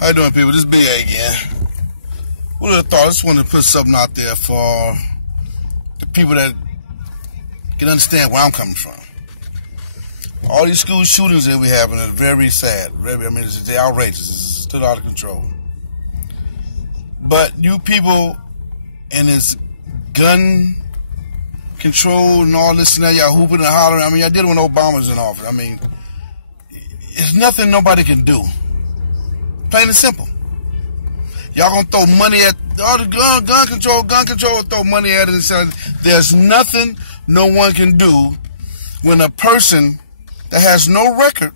How you doing, people? This is BA again. What would have thought? I just wanted to put something out there for the people that can understand where I'm coming from. All these school shootings that we have are very sad. It's outrageous. It's still out of control. But you people in this gun control and all this and that, y'all hooping and hollering. I did it when Obama was in office. It's nothing nobody can do. Plain and simple. Y'all gonna throw money at all the gun control, throw money at it and say, there's nothing no one can do when a person that has no record,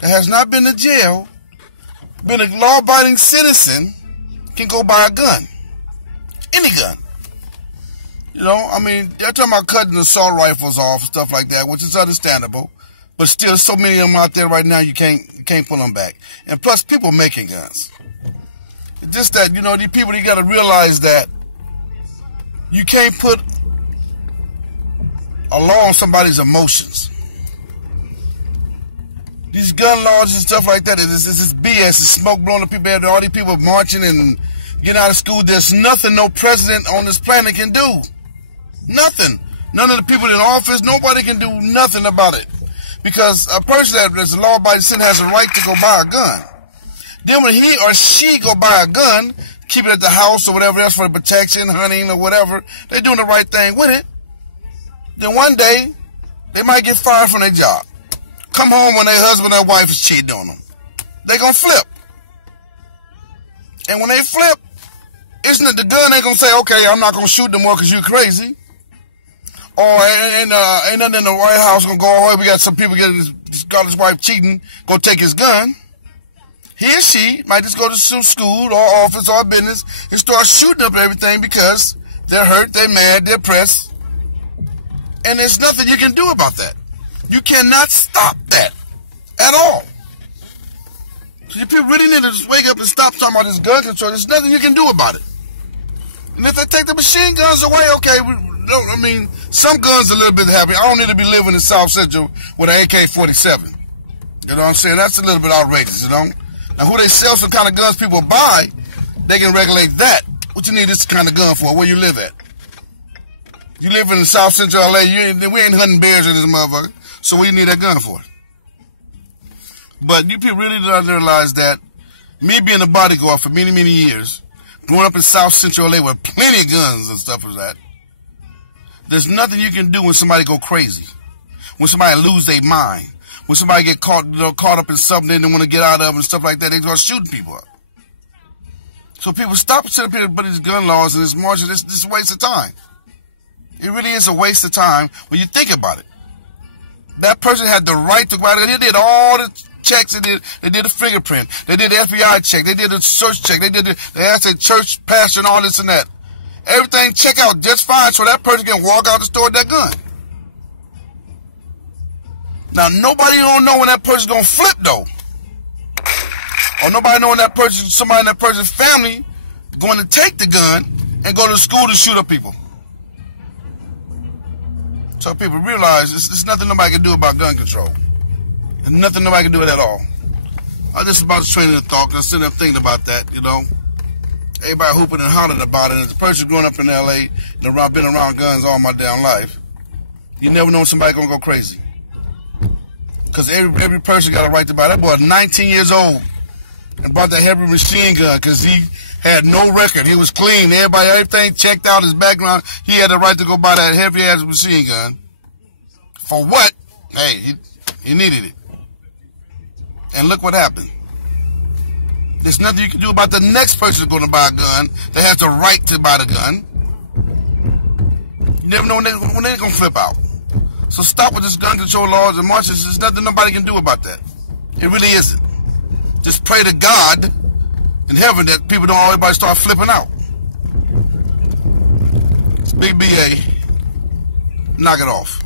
that has not been to jail, been a law-abiding citizen, can go buy a gun. Any gun. They're talking about cutting assault rifles off, stuff like that, which is understandable. But still, so many of them out there right now, you can't pull them back. And plus, people making guns. It's just that, these people, you got to realize that you can't put a law on somebody's emotions. These gun laws and stuff like that, it's BS. It's smoke blowing the people out. All these people marching and getting out of school. There's nothing no president on this planet can do. Nothing. None of the people in office, nobody can do nothing about it. Because a person that's a law-abiding citizen has a right to go buy a gun. Then when he or she go buy a gun, keep it at the house or whatever else for protection, hunting or whatever, they're doing the right thing with it. Then one day, they might get fired from their job. Come home when their husband or wife is cheating on them. They're going to flip. And when they flip, isn't it the gun ain't going to say, okay, I'm not going to shoot no more because you're crazy. Or ain't nothing in the White House going to go away. We got some people got his wife cheating, go take his gun. He or she might just go to some school or office or business and start shooting up everything because they're hurt, they're mad, they're pressed. And there's nothing you can do about that. You cannot stop that at all. So you people really need to just wake up and stop talking about this gun control. There's nothing you can do about it. And if they take the machine guns away, okay, some guns are a little bit happy. I don't need to be living in South Central with an AK-47. You know what I'm saying? That's a little bit outrageous, Now, who they sell some kind of guns people buy, they can regulate that. What you need this kind of gun for? Where you live at? You live in South Central LA, we ain't hunting bears in this motherfucker. So what do you need that gun for? But you people really don't realize that me being a bodyguard for many, many years, growing up in South Central LA with plenty of guns and stuff like that, there's nothing you can do when somebody go crazy, when somebody lose their mind, when somebody get caught up in something they don't want to get out of and stuff like that, they start shooting people up. So people stop setting up these gun laws and this marching. This is a waste of time. It really is a waste of time when you think about it. That person had the right to go out there. They did all the checks. They did a fingerprint. They did the FBI check. They did a search check. They asked their church pastor and all this and that. Everything check out just fine so that person can walk out the store with that gun. Now, nobody don't know when that person's going to flip, though. Or nobody know when somebody in that person's family going to take the gun and go to school to shoot up people. So people realize there's nothing nobody can do about gun control. There's nothing nobody can do it at all. I was just about to train of thought because I'm sitting there thinking about that, Everybody hooping and hollering about it. And as a person growing up in L.A. and been around guns all my damn life, you never know when somebody's going to go crazy. Because every person got a right to buy. That boy 19 years old and bought that heavy machine gun because he had no record. He was clean. Everything checked out his background. He had the right to go buy that heavy-ass machine gun. For what? Hey, he needed it. And look what happened. There's nothing you can do about the next person going to buy a gun that has the right to buy the gun. You never know when they're going to flip out. So stop with this gun control laws and marches. There's nothing nobody can do about that. It really isn't. Just pray to God in heaven that people don't everybody start flipping out. It's Big BA. Knock it off.